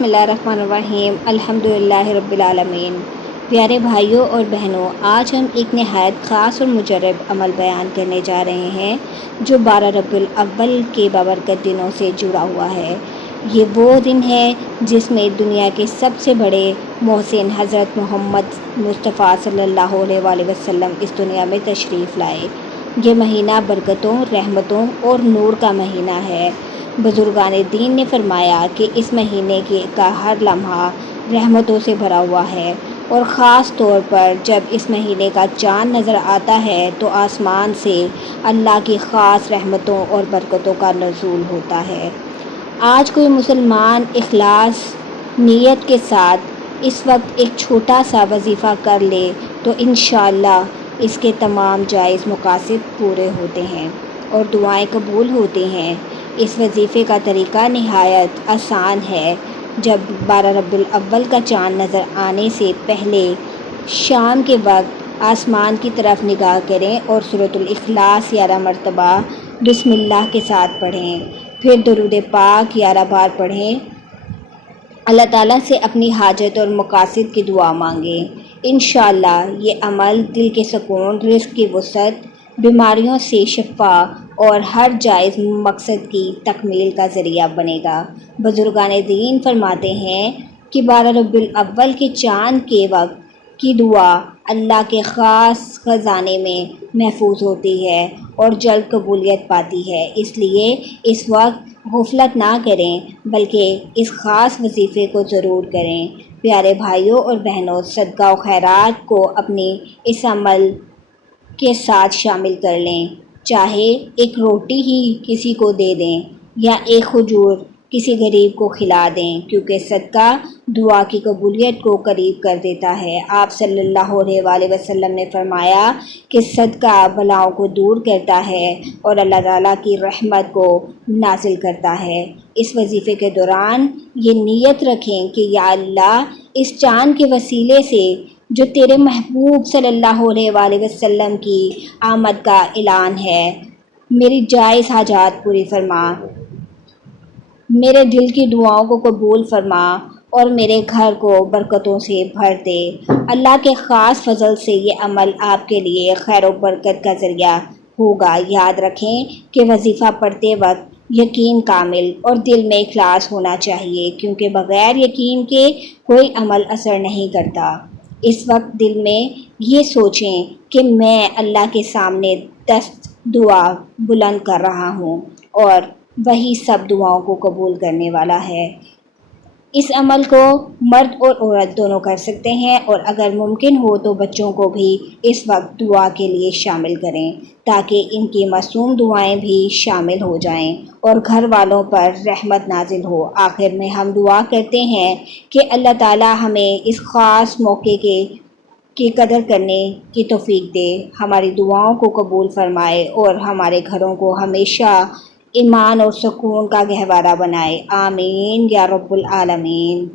بسم اللہ الرحمن الرحیم الحمدللہ رب العالمین۔ پیارے بھائیوں اور بہنوں، آج ہم ایک نہایت خاص اور مجرب عمل بیان کرنے جا رہے ہیں جو 12 ربیع الاول کے بابرکت دنوں سے جڑا ہوا ہے۔ یہ وہ دن ہے جس میں دنیا کے سب سے بڑے محسن حضرت محمد مصطفیٰ صلی اللہ علیہ وآلہ وسلم اس دنیا میں تشریف لائے۔ یہ مہینہ برکتوں، رحمتوں اور نور کا مہینہ ہے۔ بزرگان دین نے فرمایا کہ اس مہینے کا ہر لمحہ رحمتوں سے بھرا ہوا ہے، اور خاص طور پر جب اس مہینے کا چاند نظر آتا ہے تو آسمان سے اللہ کی خاص رحمتوں اور برکتوں کا نزول ہوتا ہے۔ آج کوئی مسلمان اخلاص نیت کے ساتھ اس وقت ایک چھوٹا سا وظیفہ کر لے تو انشاءاللہ اس کے تمام جائز مقاصد پورے ہوتے ہیں اور دعائیں قبول ہوتی ہیں۔ اس وظیفے کا طریقہ نہایت آسان ہے۔ جب 12 ربیع الاول کا چاند نظر آنے سے پہلے شام کے وقت آسمان کی طرف نگاہ کریں اور سورۃ الاخلاص 11 مرتبہ بسم اللہ کے ساتھ پڑھیں، پھر درود پاک 11 بار پڑھیں، اللہ تعالیٰ سے اپنی حاجت اور مقاصد کی دعا مانگیں۔ انشاءاللہ یہ عمل دل کے سکون، رزق کی وسعت، بیماریوں سے شفا اور ہر جائز مقصد کی تکمیل کا ذریعہ بنے گا۔ بزرگان دین فرماتے ہیں کہ 12 ربیع الاول کے چاند کے وقت کی دعا اللہ کے خاص خزانے میں محفوظ ہوتی ہے اور جلد قبولیت پاتی ہے، اس لیے اس وقت غفلت نہ کریں بلکہ اس خاص وظیفے کو ضرور کریں۔ پیارے بھائیوں اور بہنوں، صدقہ و خیرات کو اپنی اس عمل کے ساتھ شامل کر لیں، چاہے ایک روٹی ہی کسی کو دے دیں یا ایک کھجور کسی غریب کو کھلا دیں، کیونکہ صدقہ دعا کی قبولیت کو قریب کر دیتا ہے۔ آپ صلی اللہ علیہ وآلہ وسلم نے فرمایا کہ صدقہ بلاؤں کو دور کرتا ہے اور اللہ تعالیٰ کی رحمت کو نازل کرتا ہے۔ اس وظیفے کے دوران یہ نیت رکھیں کہ یا اللہ، اس چاند کے وسیلے سے جو تیرے محبوب صلی اللہ علیہ وآلہ وسلم کی آمد کا اعلان ہے، میری جائز حاجات پوری فرما، میرے دل کی دعاؤں کو قبول فرما اور میرے گھر کو برکتوں سے بھر دے۔ اللہ کے خاص فضل سے یہ عمل آپ کے لیے خیر و برکت کا ذریعہ ہوگا۔ یاد رکھیں کہ وظیفہ پڑھتے وقت یقین کامل اور دل میں اخلاص ہونا چاہیے، کیونکہ بغیر یقین کے کوئی عمل اثر نہیں کرتا۔ اس وقت دل میں یہ سوچیں کہ میں اللہ کے سامنے دست دعا بلند کر رہا ہوں اور وہی سب دعاؤں کو قبول کرنے والا ہے۔ اس عمل کو مرد اور عورت دونوں کر سکتے ہیں، اور اگر ممکن ہو تو بچوں کو بھی اس وقت دعا کے لیے شامل کریں تاکہ ان کی معصوم دعائیں بھی شامل ہو جائیں اور گھر والوں پر رحمت نازل ہو۔ آخر میں ہم دعا کرتے ہیں کہ اللہ تعالیٰ ہمیں اس خاص موقع کی قدر کرنے کی توفیق دے، ہماری دعاؤں کو قبول فرمائے اور ہمارے گھروں کو ہمیشہ ایمان اور سکون کا گہوارہ بنائے۔ آمین یا رب العالمین۔